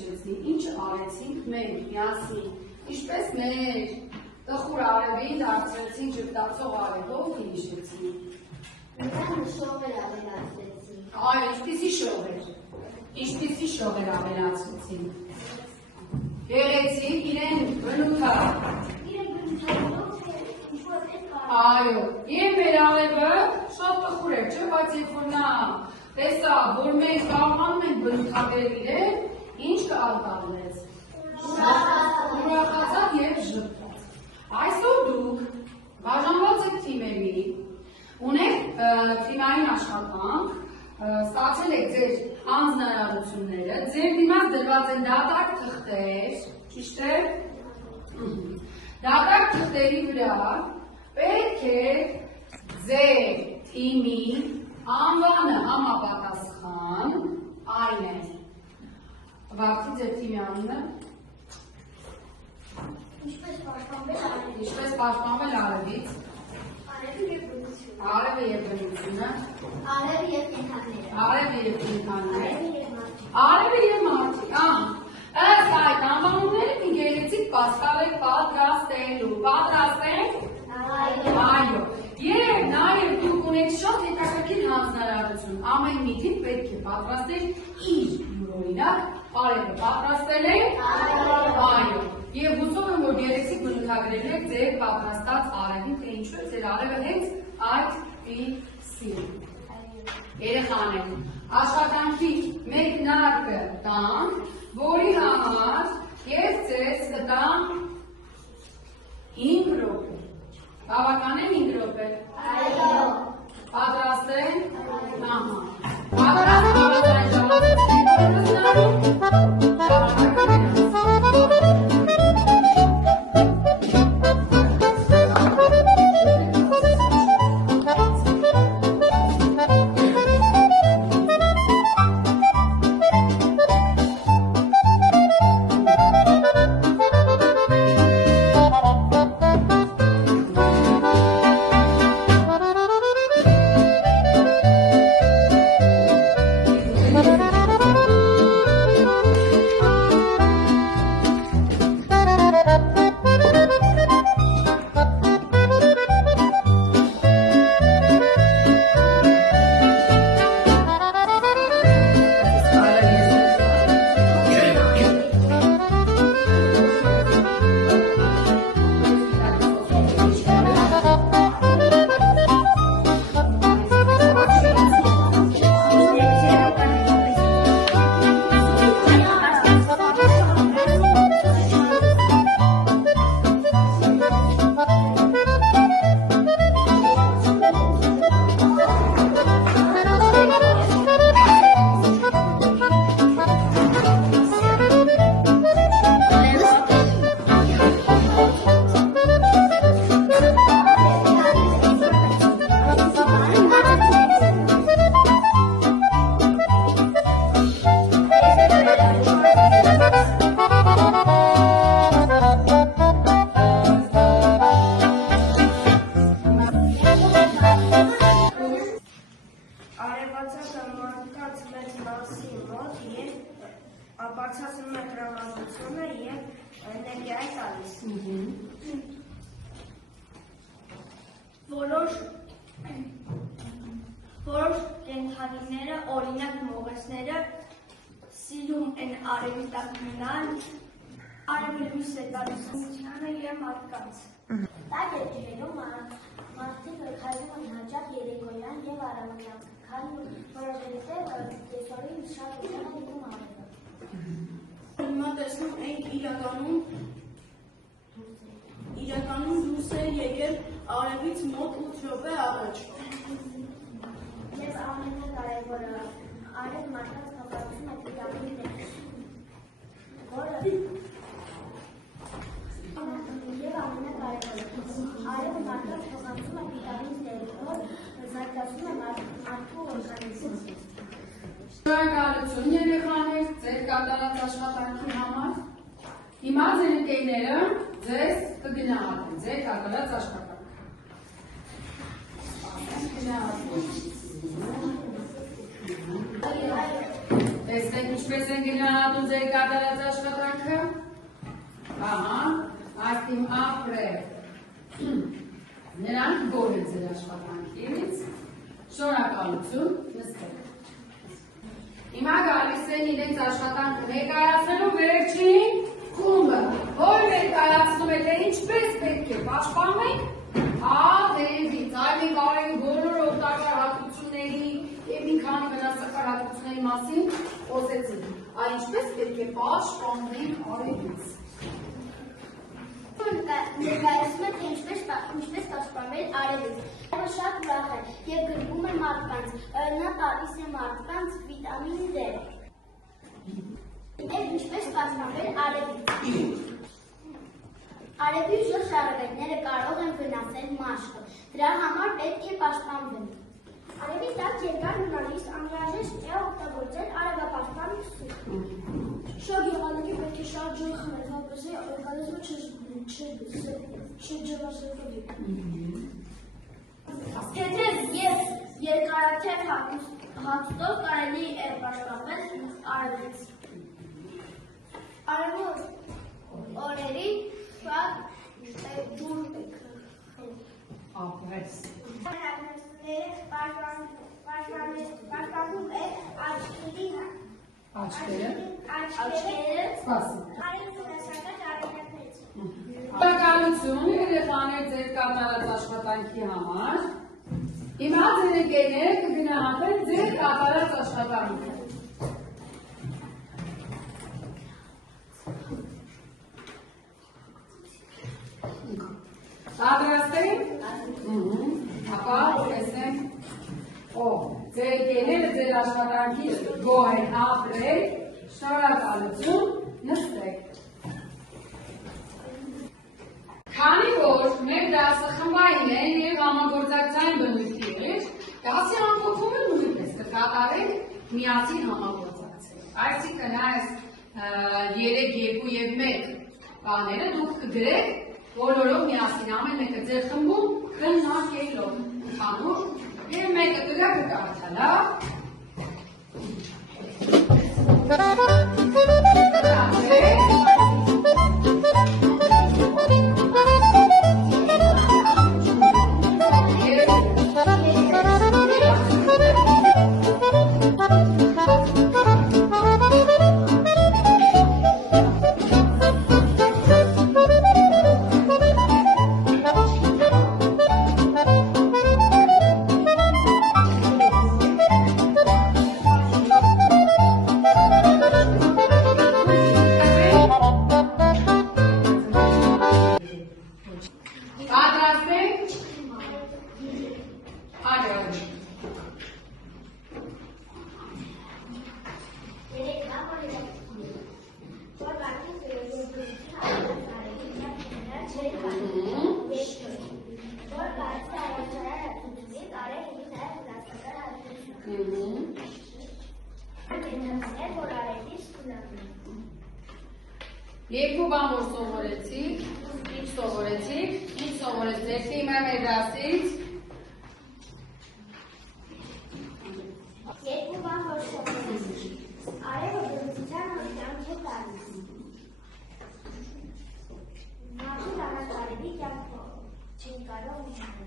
հիշեցնի, ինչը արեցինք մենք միասին, ինչպես մեր տխուր արևին դարձրեցին ժպտացող արևով հիշեցնի։ Մենք շողեր ավելացրեցին։ Այո, ինչպիսի շողեր ավելացրեցին։ Գեղեցիկ իրեն բնութա։ Այո, եւ մեր արևը շատ տխուր էր, չէ՞, բայց երբ որ նա տեսա, որ մենք կարողանում ենք բնութաբերել իրեն, ինչ կարտադրեց։ Ուրախացավ եւ ժպտաց։ Այսօր դուք բաժանված եք թիմերի, ունեք թիմային աշխատանք, ստացել եք ձեր հանձնարարությունները, ձեր դիմաց դրված են դատարկ թղթեր, ճիշտ է։ Դատարկ թղթերի վրա պետք է ձեր թիմի անվանը համապատասխան այն է։ Վարդի ձեր թիմի անունը։ Ինչպես պաշտպանվել արևից։ Արևը եւ բնությունը։ Արևը եւ կենդանիները։ Արևը եւ կենդանիները։ Արևը եւ մարդիկ։ Ըստ այդ անվանումները մի գեղեցիկ պատկառ եք պատրաստելու։ Պատրաստենք։ Այո։ Եվ նաև դուք ունեք շատ հետաքրքիր հանձնարարություն։ Ամեն մի թիմ պետք է պատրաստել իր յուրօրինակ արևը։ Պատրաստել եք։ Այո։ Եվ հուսով եմ, որ գեղեցիկ բնութագրել եք ձեր պատրաստած արևին, թե ինչու է ձեր արևը հենց այդպիսի։ Երեխաներ, աշխատանքի մեկնարկը տանք, որի համար ես ձեզ կտամ 5 րոպե։ Բավական է 5 րոպե։ Այո։ Պատրաստենք։ Պատրաստենք։ Բարձրացնում է տրամադրությունը և էներգիա է տալիս։ Որոշ կենդանիները, օրինակ մողեսները, սիրում են արևի տակ մնալ, արևը լույս է տալիս ուսությանը և մարդկանց։ Տակ երկրներում մարդիկ քայլում են հաճախ երեկոյան և առավոտյան, որովհետև կեսօրին շատ ուշան է եկում արևը։ Հիմա տեսնում ենք իրականում դուրս է եկել արևից մոտ 8 րոպե առաջ։ Եվ ամենակարևորը արև մարդկանց փոխանցում է վիտամիններ, արևը մարդկանց փոխանցում է վիտամիններ, որ զարգացնում է մարդու օրգանիզմը։ Շնորհակալություն երեխաներ ձեր կատարած աշխատանքի համար։ Հիմա ձեր ընկերները ձեզ կգնահատեն ձեր կատարած աշխատանքը։ Տեսնեք ինչպես են գնահատում ձեր կատարած աշխատանքը։ Ահա, արդիմ ապրել։ Նրանք գոհ են ձեր աշխատանքից։ Շնորհակալություն, նստեք։ Հիմա գալիս են իրենց աշխատանքը ներկայացնելու վերջին խումբը, որ ներկայացնում է թե ինչպես պետք է պաշտպանենք ադերևից, այլ մենք արևի բոլոր օգտակար հատկությունների և մի քանի վնասակար հատկությունների մասին խոսեցինք, այլ ինչպես պետք է պաշտպանենք արևից։ Ներկայացնում է թե ինչպես պաշտպանվել արևից։ Նա շատ ուրախ է և գրկում է մարդկանց, նա տալիս է մարդկանց վիտամին D։ Եվ ինչպես պաշտպանվել արևից։ Արևի ուժեղ շարժառիթները կարող են վնասել մաշկը, դրա համար պետք է պաշտպանվել։ Արևի տակ երկար մնալիս անհրաժեշտ է օգտագործել արևապաշտպան սուր։ Շատ եղանակի պետք է շատ ջուր խմել, որպեսզի օրգանիզմը չջրվասրվի։ Թեթև և երկարաթև հագուստով կարելի է պաշտպանվել արևից։ Արևի օրերի շատ ջուր Ապրես։ Պաշտպանում է աչքերը։ Սպասի։ Արևի վնասակար արևներից։ Շնորհակալություն երեխաներ ձեր կատարած աշխատանքի համար։ Հիմա ձեր ընկերները կգնահատեն ձեր կատարած աշխատանքը։ Պատրաստ եք։ Ապա տեսնենք։ Ձեր ընկերները ձեր աշխատանքից գոհ են ապրել։ Շնորհակալություն, նստեք։ Քանի որ մեր դասը խմբային է և համագործակցային բնույթի է, դասի ամփոփումը նույնպես կկատարենք միասին համագործակցել։ Այսինքն այս 3, 2 և 1 բաները դուք կգրեք բոլորով միասին ամեն մեկը ձեր խմբում քննարկելով ընդհանուր և մեկը կգա կկարդա, լավ։ Երկու բան որ սովորեցիք, ինչ սովորեցիք, հիմա մեր դասից։ Երկու բան որ սովորեցիք, արևը բնության հոսանք է տալիս։ Մարդու դանակ արևի կյանքով չեն կարող ունենալ։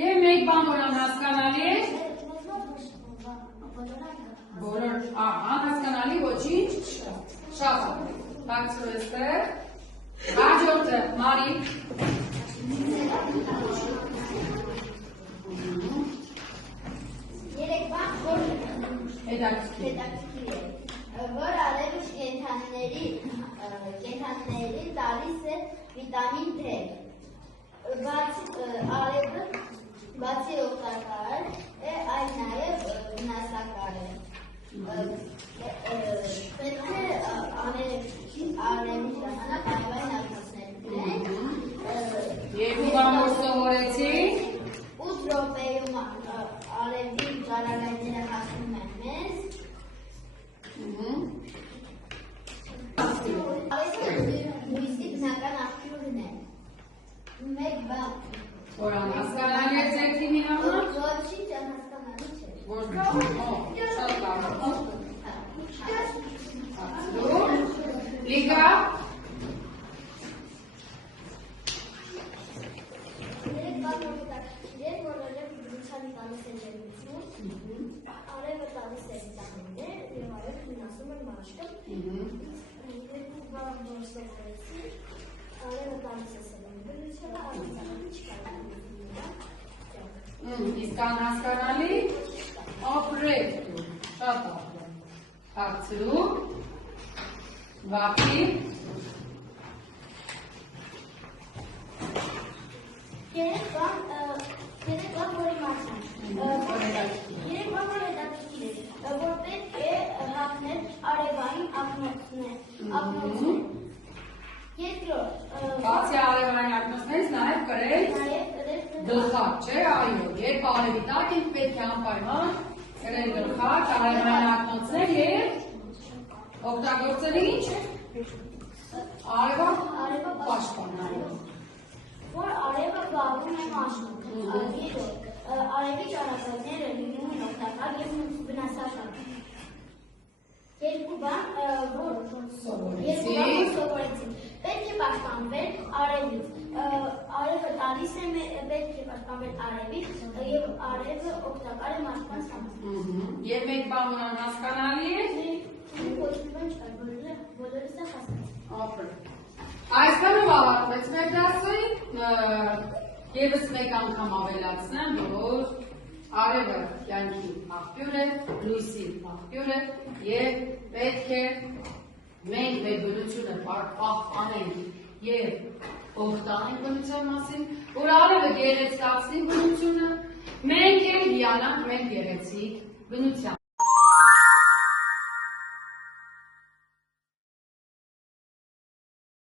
Եվ մեկ բան որ անհասկանալի է։ Բոլոր անհասկանալի ոչինչ շատ է։ Բացրու էստեղ, հաջորդը, Մարի։ Երեք բան որ Հետաքրքիր է, որ արևը կենդանիների տալիս է վիտամին D, բացի օգտակար է, այլ նաև վնասակար է։ Պետք է արևի ժամանակ արևային արտասներ գրենք։ Երկու բան որ սովորեցիք։ 8 րոպեում արևի ճառագայթները հասնում են մեզ։ Լույսի բնական աղբյուրն է։ Մեկ բան։ Որ անհասկանալի է ձեր թիմի համար։ Ոչինչ անհասկանալի չէ։ Շատ լավ։ Լիգա։ Երեք բառը իրեն որոնը բնութանի տալիս են ջերմություն, արևը տալիս է վիտամիններ եւ արևը վնասում են մաշկը։ Երկու բառ որ սովորեցի, արևը տալիս է սերնդությունը, արևը չկա։ Իսկ անհասկանալի ապրեք դու, շատ ապրեք, հացրու, վապի, Երեք բան որի մասին։ Երեք բան որ հետաքրքիր է, որ պետք է հագնել արևային ակնոցներ։ Երկրորդ, բացի արևային ակնոցներից նաև կրել գլխակ, չէ, այո, երբ արևի տակ ենք պետք է անպայման կրել գլխակ, արևային ակնոցներ և օգտագործել ինչ է։ Արևը պաշտպանալու։ որ արևը բաղում է մաշկը։ Երրորդ, արևի ճանապարհները լինում են օգտակար և վնասակար։ Երկու բան, որ սովորեցին։ Պետք է պաշտպանվել արևից։ Արևը տալիս է, պետք է պաշտպանվել արևից և արևը օգտակար է մարդկանց համար։ Եվ մեկ բան որ անհասկանալի է։ Ոչ մի բան չկա, բոլորս է հասկացել։ Ապրեք։ Այսքանով ավարտվեց մեր դասը, ևս մեկ անգամ ավելացնեմ, որ արևը կյանքի աղբյուր է, լույսի աղբյուր է և պետք է մենք մեր բնությունը պահպանենք և օգտանենք բնության մասին, որ արևը գեղեցկացնի բնությունը, մենք էլ հիանանք մեր գեղեցիկ բնության